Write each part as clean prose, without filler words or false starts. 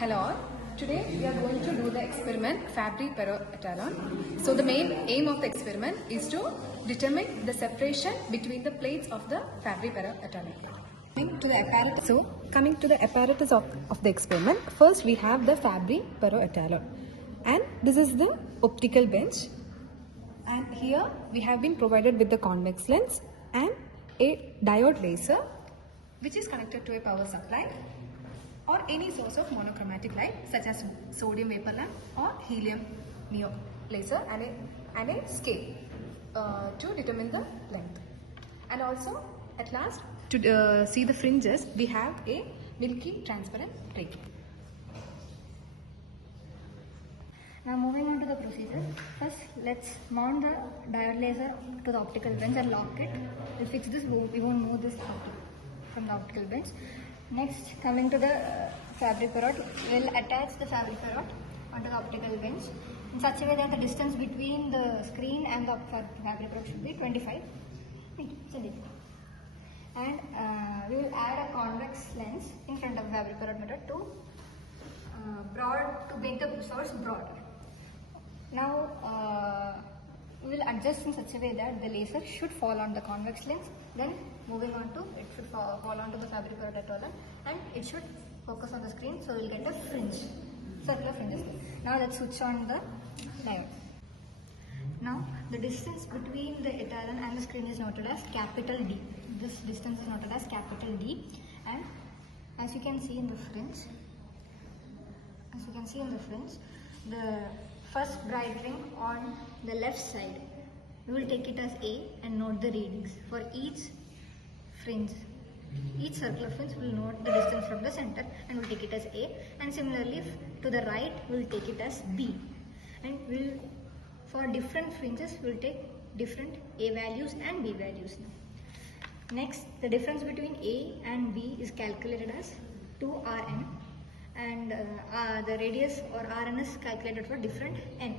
Hello all. Today we are going to do the experiment Fabry-Perot Etalon. So the main aim of the experiment is to determine the separation between the plates of the Fabry-Perot Etalon. Coming to the apparatus of the experiment, first we have the Fabry-Perot Etalon, and this is the optical bench, and here we have been provided with the convex lens and a diode laser which is connected to a power supply or any source of monochromatic light such as sodium vapor lamp or helium neo laser, and a scale to determine the length. And also at last, to see the fringes, we have a milky transparent tray. Now moving on to the procedure, first let's mount the diode laser to the optical bench and lock it. We'll fix this, we won't move this from the optical bench. Next, coming to the Fabry-Perot, we'll attach the Fabry-Perot onto the optical bench in such a way that the distance between the screen and the Fabry-Perot should be 25 centimeters. And we will add a convex lens in front of the Fabry-Perot method to make the source broad. Now we will adjust in such a way that the laser should fall on the convex lens, then moving on to it should fall onto the Fabry-Perot Etalon, and it should focus on the screen, so we will get a fringe, circular fringes. Now let's switch on the diode. Now the distance between the Etalon and the screen is noted as capital D. This distance is noted as capital D, and as you can see in the fringe, the first bright ring on the left side, we will take it as A and note the readings for each fringe. Each circular fringe will note the distance from the center and we'll take it as A, and similarly to the right we'll take it as B, and for different fringes we'll take different A values and B values. Next, the difference between A and B is calculated as 2Rn, and the radius or Rn is calculated for different n.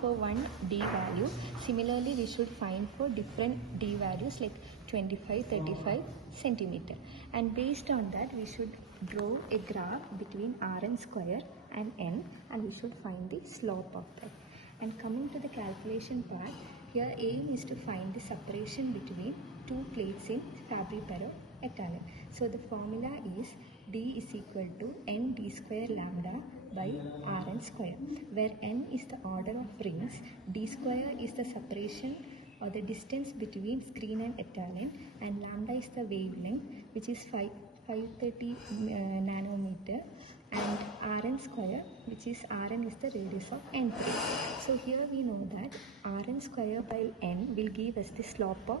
For one D value, similarly we should find for different D values like 25, 35 centimeter, and based on that we should draw a graph between Rn square and n, and we should find the slope of that. And coming to the calculation part, here aim is to find the separation between two plates in Fabry-Perot Etalon. So the formula is D is equal to n d square lambda by Rn square, where n is the order of rings, d square is the separation or the distance between screen and Etalon, and lambda is the wavelength, which is 530 nanometer, and Rn square, which is Rn is the radius of n3. So here we know that Rn square by n will give us the slope of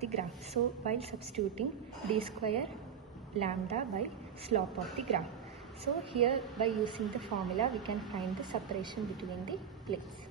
the graph. So while substituting d square lambda by slope of the graph. So here by using the formula we can find the separation between the plates.